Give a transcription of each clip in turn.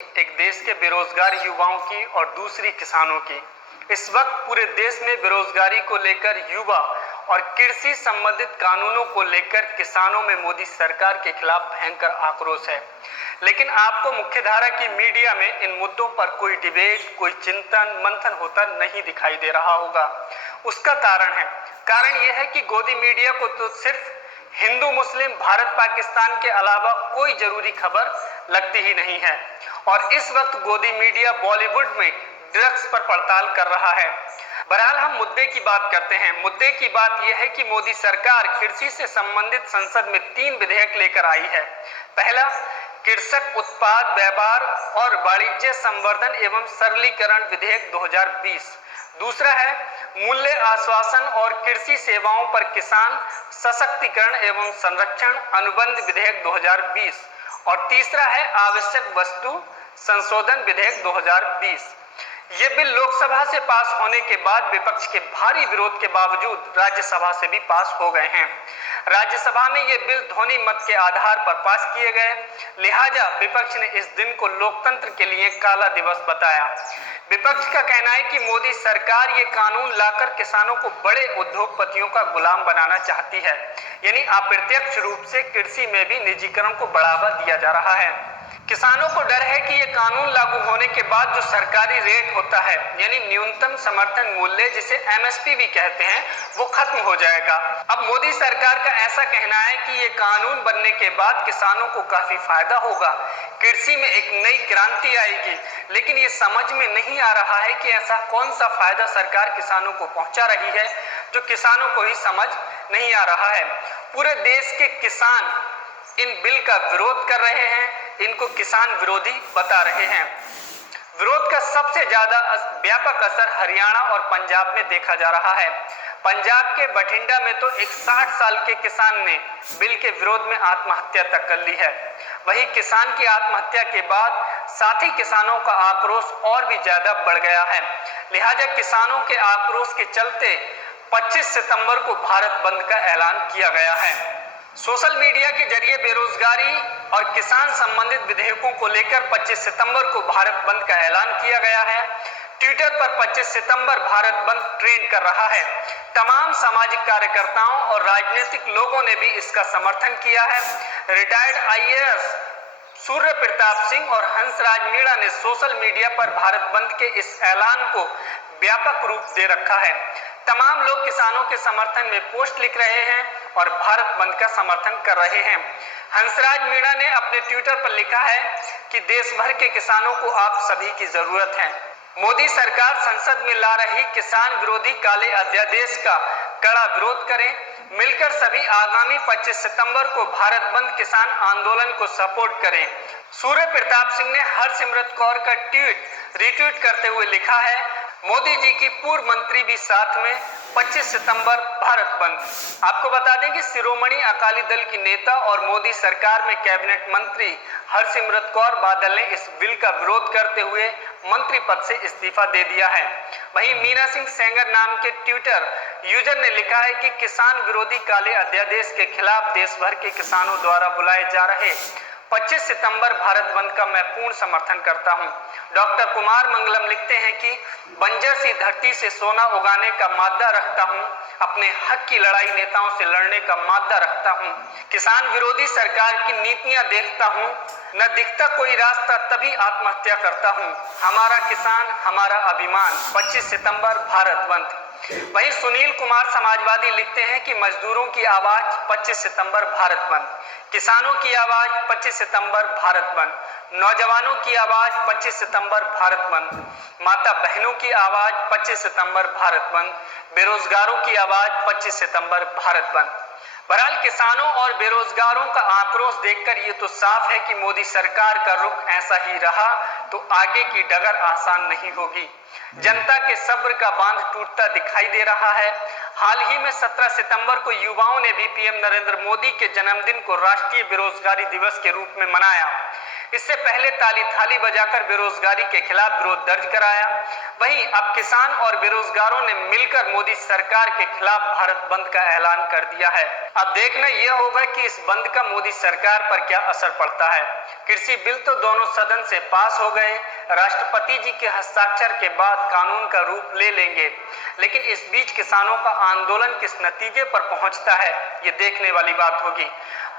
एक देश के बेरोजगार युवाओं की और दूसरी किसानों की। इस वक्त पूरे देश में बेरोजगारी को लेकर युवा और कृषि संबंधित कानूनों को लेकर किसानों में मोदी सरकार के खिलाफ भयंकर आक्रोश है। लेकिन आपको मुख्यधारा की मीडिया में इन मुद्दों पर कोई डिबेट, कोई चिंतन मंथन होता नहीं दिखाई दे रहा होगा। उसका कारण यह है कि गोदी मीडिया को तो सिर्फ हिंदू मुस्लिम, भारत पाकिस्तान के अलावा कोई जरूरी खबर लगती ही नहीं है। और इस वक्त गोदी मीडिया बॉलीवुड में ड्रग्स पर पड़ताल कर रहा है। बहरहाल हम मुद्दे की बात करते हैं। मुद्दे की बात यह है कि मोदी सरकार कृषि से संबंधित संसद में 3 विधेयक लेकर आई है। पहला, कृषक उत्पाद व्यापार और वाणिज्य संवर्धन एवं सरलीकरण विधेयक 2020। दूसरा है मूल्य आश्वासन और कृषि सेवाओं पर किसान सशक्तिकरण एवं संरक्षण अनुबंध विधेयक 2020। और तीसरा है आवश्यक वस्तु संशोधन विधेयक 2020। ये बिल लोकसभा से पास होने के बाद विपक्ष के भारी विरोध के बावजूद राज्यसभा से भी पास हो गए हैं। राज्यसभा में ये बिल ध्वनि मत के आधार पर पास किए गए। लिहाजा विपक्ष ने इस दिन को लोकतंत्र के लिए काला दिवस बताया। विपक्ष का कहना है कि मोदी सरकार ये कानून लाकर किसानों को बड़े उद्योगपतियों का गुलाम बनाना चाहती है। यानी अप्रत्यक्ष रूप से कृषि में भी निजीकरण को बढ़ावा दिया जा रहा है। किसानों को डर है कि ये कानून लागू होने के बाद जो सरकारी रेट होता है, यानी न्यूनतम समर्थन मूल्य, जिसे एमएसपी भी कहते हैं, वो खत्म हो जाएगा। अब मोदी सरकार का ऐसा कहना है कि ये कानून बनने के बाद किसानों को काफी फायदा होगा, कृषि में एक नई क्रांति आएगी। लेकिन ये समझ में नहीं आ रहा है कि ऐसा कौन सा फायदा सरकार किसानों को पहुंचा रही है जो किसानों को ही समझ नहीं आ रहा है। पूरे देश के किसान इन बिल का विरोध कर रहे हैं, इनको किसान विरोधी बता रहे हैं। विरोध का सबसे ज्यादा व्यापक असर हरियाणा और पंजाब में देखा जा रहा है। पंजाब के बठिंडा में तो एक 60 साल के किसान ने बिल के विरोध में आत्महत्या तक कर ली है। वही किसान की आत्महत्या के बाद साथी किसानों का आक्रोश और भी ज्यादा बढ़ गया है। लिहाजा किसानों के आक्रोश के चलते 25 सितंबर को भारत बंद का ऐलान किया गया है। सोशल मीडिया के जरिए बेरोजगारी और किसान संबंधित विधेयकों को लेकर 25 सितंबर को भारत बंद का ऐलान किया गया है। ट्विटर पर 25 सितंबर भारत बंद ट्रेंड कर रहा है। तमाम सामाजिक कार्यकर्ताओं और राजनीतिक लोगों ने भी इसका समर्थन किया है। रिटायर्ड आईएएस सूर्य प्रताप सिंह और हंसराज मीणा ने सोशल मीडिया पर भारत बंद के इस ऐलान को व्यापक रूप दे रखा है। तमाम लोग किसानों के समर्थन में पोस्ट लिख रहे हैं और भारत बंद का समर्थन कर रहे हैं। हंसराज मीणा ने अपने ट्विटर पर लिखा है कि देश भर के किसानों को आप सभी की जरूरत है। मोदी सरकार संसद में ला रही किसान विरोधी काले अध्यादेश का कड़ा विरोध करें। मिलकर सभी आगामी 25 सितंबर को भारत बंद किसान आंदोलन को सपोर्ट करें। सूर्य प्रताप सिंह ने हरसिमरत कौर का ट्वीट रिट्वीट करते हुए लिखा है, मोदी जी की पूर्व मंत्री भी साथ में, 25 सितंबर भारत बंद। आपको बता दें कि शिरोमणि अकाली दल की नेता और मोदी सरकार में कैबिनेट मंत्री हरसिमरत कौर बादल ने इस बिल का विरोध करते हुए मंत्री पद से इस्तीफा दे दिया है। वहीं मीना सिंह सेंगर नाम के ट्विटर यूजर ने लिखा है कि किसान विरोधी काले अध्यादेश के खिलाफ देश भर के किसानों द्वारा बुलाए जा रहे 25 सितंबर भारत बंद का मैं पूर्ण समर्थन करता हूं। डॉक्टर कुमार मंगलम लिखते हैं कि बंजर सी धरती से सोना उगाने का मादा रखता हूं, अपने हक की लड़ाई नेताओं से लड़ने का मादा रखता हूं। किसान विरोधी सरकार की नीतियां देखता हूं, न दिखता कोई रास्ता तभी आत्महत्या करता हूं। हमारा किसान हमारा अभिमान, 25 सितंबर भारत बंद। वहीं सुनील कुमार समाजवादी लिखते हैं कि मजदूरों की आवाज 25 सितंबर भारत बंद, किसानों की आवाज 25 सितंबर भारत बंद, नौजवानों की आवाज 25 सितंबर भारत बंद, माता बहनों की आवाज 25 सितंबर भारत बंद, बेरोजगारों की आवाज 25 सितंबर भारत बंद। बहरहाल किसानों और बेरोजगारों का आक्रोश देखकर ये तो साफ है कि मोदी सरकार का रुख ऐसा ही रहा तो आगे की डगर आसान नहीं होगी। जनता के सब्र का बांध टूटता दिखाई दे रहा है। हाल ही में 17 सितंबर को युवाओं ने भी पीएम नरेंद्र मोदी के जन्मदिन को राष्ट्रीय बेरोजगारी दिवस के रूप में मनाया। इससे पहले ताली थाली बजाकर बेरोजगारी के खिलाफ विरोध दर्ज कराया। वहीं अब किसान और बेरोजगारों ने मिलकर मोदी सरकार के खिलाफ भारत बंद का ऐलान कर दिया है। अब देखना यह होगा कि इस बंद का मोदी सरकार पर क्या असर पड़ता है। कृषि बिल तो दोनों सदन से पास हो गए, राष्ट्रपति जी के हस्ताक्षर के बाद कानून का रूप ले लेंगे, लेकिन इस बीच किसानों का आंदोलन किस नतीजे पर पहुंचता है, ये देखने वाली बात होगी।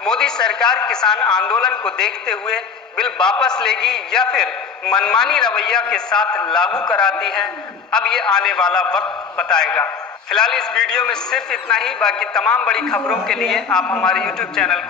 मोदी सरकार किसान आंदोलन को देखते हुए बिल वापस लेगी या फिर मनमानी रवैया के साथ लागू कराती है, अब ये आने वाला वक्त बताएगा। फिलहाल इस वीडियो में सिर्फ इतना ही। बाकी तमाम बड़ी खबरों के लिए आप हमारे YouTube चैनल को